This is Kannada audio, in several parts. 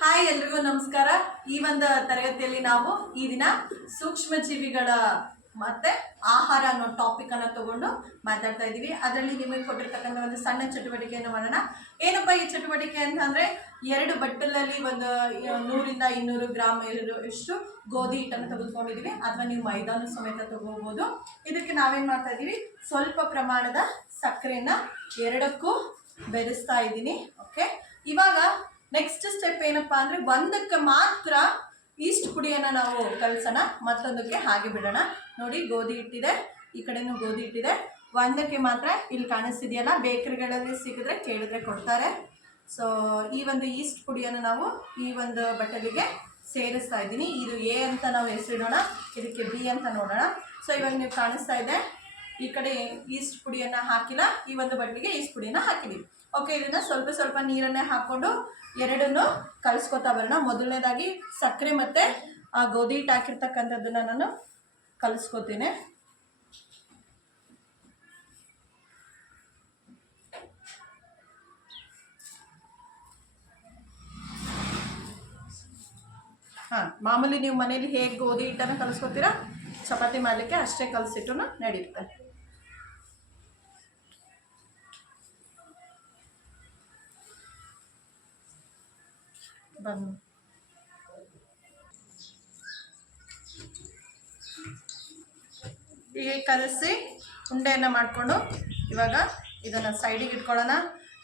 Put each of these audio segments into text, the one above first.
ಹಾಯ್ ಎಲ್ರಿಗೂ ನಮಸ್ಕಾರ. ಈ ಒಂದು ತರಗತಿಯಲ್ಲಿ ನಾವು ಈ ದಿನ ಸೂಕ್ಷ್ಮ ಜೀವಿಗಳ ಮತ್ತೆ ಆಹಾರ ಅನ್ನೋ ಟಾಪಿಕ್ ಅನ್ನ ತಗೊಂಡು ಮಾತಾಡ್ತಾ ಇದೀವಿ. ಅದರಲ್ಲಿ ನಿಮಗೆ ಕೊಟ್ಟಿರ್ತಕ್ಕಂಥ ಒಂದು ಸಣ್ಣ ಚಟುವಟಿಕೆಯನ್ನು ಮಾಡೋಣ. ಏನಪ್ಪ ಈ ಚಟುವಟಿಕೆ ಅಂತಂದ್ರೆ, 2 ಬಟ್ಟಲಲ್ಲಿ ಒಂದು 100 ರಿಂದ 200 ಗ್ರಾಮ್ ಎಷ್ಟು ಗೋಧಿ ಹಿಟ್ಟನ್ನು ತೆಗೆದುಕೊಂಡಿದೀವಿ, ಅಥವಾ ನೀವು ಮೈದಾನು ಸಮೇತ ತಗೋಬಹುದು. ಇದಕ್ಕೆ ನಾವೇನ್ ಮಾಡ್ತಾ ಇದೀವಿ, ಸ್ವಲ್ಪ ಪ್ರಮಾಣದ ಸಕ್ಕರೆನ ಎರಡಕ್ಕೂ ಬೆರೆಸ್ತಾ ಇದ್ದೀನಿ. ಓಕೆ, ಇವಾಗ ನೆಕ್ಸ್ಟ್ ಸ್ಟೆಪ್ ಏನಪ್ಪಾ ಅಂದ್ರೆ, ಒಂದಕ್ಕೆ ಮಾತ್ರ ಈಸ್ಟ್ ಪುಡಿಯನ್ನು ನಾವು ಕಲಸೋಣ, ಮತ್ತೊಂದಕ್ಕೆ ಹಾಗೆ ಬಿಡೋಣ. ನೋಡಿ, ಗೋಧಿ ಹಿಟ್ಟಿದೆ, ಈ ಕಡೆನೂ ಗೋಧಿ ಹಿಟ್ಟಿದೆ. ಒಂದಕ್ಕೆ ಮಾತ್ರ ಇಲ್ಲಿ ಕಾಣಿಸ್ತಿದೆಯಲ್ಲ, ಬೇಕರಿಗಳಲ್ಲಿ ಸಿಕ್ಕಿದ್ರೆ ಕೇಳಿದ್ರೆ ಕೊಡ್ತಾರೆ. ಸೊ ಈ ಒಂದು ಈಸ್ಟ್ ಪುಡಿಯನ್ನು ನಾವು ಈ ಒಂದು ಬಟ್ಟಲಿಗೆ ಸೇರಿಸ್ತಾ ಇದ್ದೀನಿ. ಇದು ಎ ಅಂತ ನಾವು ಹೆಸರಿಡೋಣ, ಇದಕ್ಕೆ ಬಿ ಅಂತ ನೋಡೋಣ. ಸೊ ಇವಾಗ ನೀವು ಕಾಣಿಸ್ತಾ ಇದೆ, ಈ ಕಡೆ ಈಸ್ಟ್ ಪುಡಿಯನ್ನು ಹಾಕಿಲ್ಲ, ಈ ಒಂದು ಬಟ್ಟಲಿಗೆ ಈಸ್ಟ್ ಪುಡಿಯನ್ನು ಹಾಕಿದ್ದೀವಿ. ಓಕೆ, ಇದನ್ನು ಸ್ವಲ್ಪ ಸ್ವಲ್ಪ ನೀರನ್ನೇ ಹಾಕ್ಕೊಂಡು ಎರಡನ್ನು ಕಲಿಸ್ಕೊತಾ ಬರೋಣ. ಮೊದಲನೇದಾಗಿ ಸಕ್ಕರೆ ಮತ್ತು ಗೋಧಿ ಹಿಟ್ಟು ಹಾಕಿರ್ತಕ್ಕಂಥದ್ದನ್ನು ನಾನು ಕಲಿಸ್ಕೊತೀನಿ. ಮಾಮೂಲಿ ನೀವು ಮನೇಲಿ ಹೇಗೆ ಗೋಧಿ ಹಿಟ್ಟನ್ನು ಕಲಿಸ್ಕೊತೀರಾ, ಚಪಾತಿ ಮಾಡಲಿಕ್ಕೆ ಅಷ್ಟೇ ಕಲಿಸಿಟ್ಟು ನಡೆಯುತ್ತೆ. ಹೀಗೆ ಕಲಸಿ ಉಂಡೆಯನ್ನು ಮಾಡಿಕೊಂಡು ಇವಾಗ ಇದನ್ನು ಸೈಡಿಗೆ ಇಟ್ಕೊಳ್ಳೋಣ.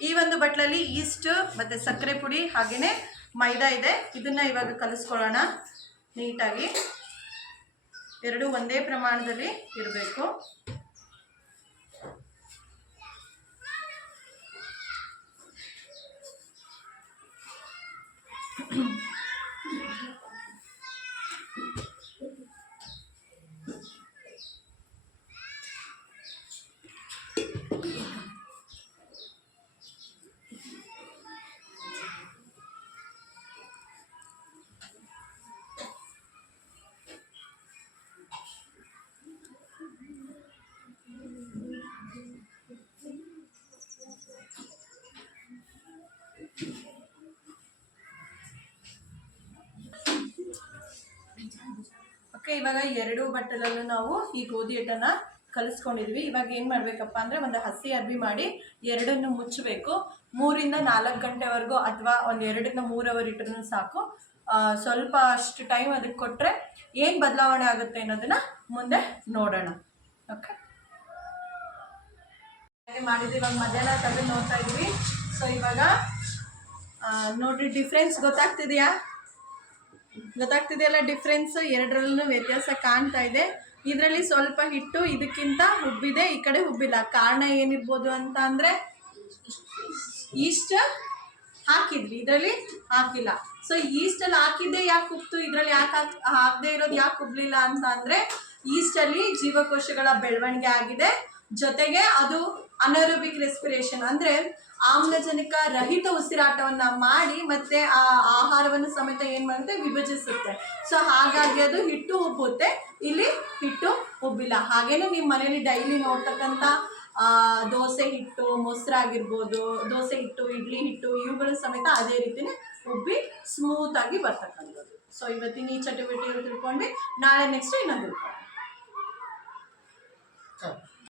ಈ ಒಂದು ಬಟ್ಲಲ್ಲಿ ಈಸ್ಟ್ ಮತ್ತು ಸಕ್ಕರೆ ಪುಡಿ ಹಾಗೆಯೇ ಮೈದಾ ಇದೆ, ಇದನ್ನು ಇವಾಗ ಕಲಿಸ್ಕೊಳ್ಳೋಣ ನೀಟಾಗಿ. ಎರಡೂ ಒಂದೇ ಪ್ರಮಾಣದಲ್ಲಿ ಇರಬೇಕು. ಓಕೆ, ಇವಾಗ 2 ಬಟ್ಟಲಲ್ಲೂ ನಾವು ಈ ಗೋಧಿ ಹಿಟ್ಟನ್ನು ಕಲಿಸ್ಕೊಂಡಿದ್ವಿ. ಇವಾಗ ಏನು ಮಾಡಬೇಕಪ್ಪ ಅಂದರೆ, ಒಂದು ಹಸಿ ಅರ್ಬಿ ಮಾಡಿ ಎರಡನ್ನು ಮುಚ್ಚಬೇಕು. 3 ರಿಂದ 4 ಗಂಟೆವರೆಗೂ, ಅಥವಾ ಒಂದು 2 ರಿಂದ 3 ಅವರ್ ಇಟ್ಟರೂ ಸಾಕು. ಸ್ವಲ್ಪ ಅಷ್ಟು ಟೈಮ್ ಅದಕ್ಕೆ ಕೊಟ್ಟರೆ ಏನು ಬದಲಾವಣೆ ಆಗುತ್ತೆ ಅನ್ನೋದನ್ನು ಮುಂದೆ ನೋಡೋಣ. ಓಕೆ, ಹಾಗೆ ಮಾಡಿದ್ವಿ. ಇವಾಗ ಮಧ್ಯಾಹ್ನ ತೆಗೆದು ನೋಡ್ತಾ ಇದ್ವಿ. ಸೊ ಇವಾಗ ನೋಡಿರಿ, ಡಿಫ್ರೆನ್ಸ್ ಗೊತ್ತಾಗ್ತಿದೆಯಲ್ಲ ಡಿಫ್ರೆನ್ಸ್, ಎರಡರಲ್ಲೂ ವ್ಯತ್ಯಾಸ ಕಾಣ್ತಾ ಇದೆ. ಇದರಲ್ಲಿ ಸ್ವಲ್ಪ ಹಿಟ್ಟು ಇದಕ್ಕಿಂತ ಉಬ್ಬಿದೆ, ಈ ಕಡೆ ಉಬ್ಬಿಲ್ಲ. ಕಾರಣ ಏನಿರ್ಬೋದು ಅಂತ ಅಂದರೆ, ಈಸ್ಟ್ ಹಾಕಿದ್ವಿ, ಇದರಲ್ಲಿ ಹಾಕಿಲ್ಲ. ಸೊ ಈಸ್ಟಲ್ಲಿ ಹಾಕಿದ್ದೆ ಯಾಕೆ ಉಬ್ತು, ಇದರಲ್ಲಿ ಯಾಕೆ ಹಾಕದೇ ಇರೋದು ಯಾಕೆ ಉಬ್ಲಿಲ್ಲ ಅಂತ ಅಂದರೆ, ಈಸ್ಟಲ್ಲಿ ಜೀವಕೋಶಗಳ ಬೆಳವಣಿಗೆ ಆಗಿದೆ, ಜೊತೆಗೆ ಅದು ಅನರೋಬಿಕ್ ರೆಸ್ಪಿರೇಷನ್ ಅಂದರೆ ಆಮ್ಲಜನಕ ರಹಿತ ಉಸಿರಾಟವನ್ನು ಮಾಡಿ ಮತ್ತೆ ಆ ಆಹಾರವನ್ನು ಸಮೇತ ಏನು ಮಾಡುತ್ತೆ, ವಿಭಜಿಸುತ್ತೆ. ಸೊ ಹಾಗಾಗಿ ಅದು ಹಿಟ್ಟು ಉಬ್ಬುತ್ತೆ, ಇಲ್ಲಿ ಹಿಟ್ಟು ಉಬ್ಬಿಲ್ಲ. ಹಾಗೇನೆ ನಿಮ್ಮ ಮನೇಲಿ ಡೈಲಿ ನೋಡ್ತಕ್ಕಂಥ ದೋಸೆ ಹಿಟ್ಟು, ಮೊಸರಾಗಿರ್ಬೋದು, ದೋಸೆ ಹಿಟ್ಟು, ಇಡ್ಲಿ ಹಿಟ್ಟು, ಇವುಗಳು ಸಮೇತ ಅದೇ ರೀತಿಯೇ ಉಬ್ಬಿ ಸ್ಮೂತಾಗಿ ಬರ್ತಕ್ಕಂಥದ್ದು. ಸೊ ಇವತ್ತಿನ ಈ ಚಟುವಟಿಕೆ ತಿಳ್ಕೊಂಡ್ವಿ, ನಾಳೆ ನೆಕ್ಸ್ಟ್ ಇನ್ನೊಂದು ತಿಳ್ಕೊಳ್ಳೋಣ.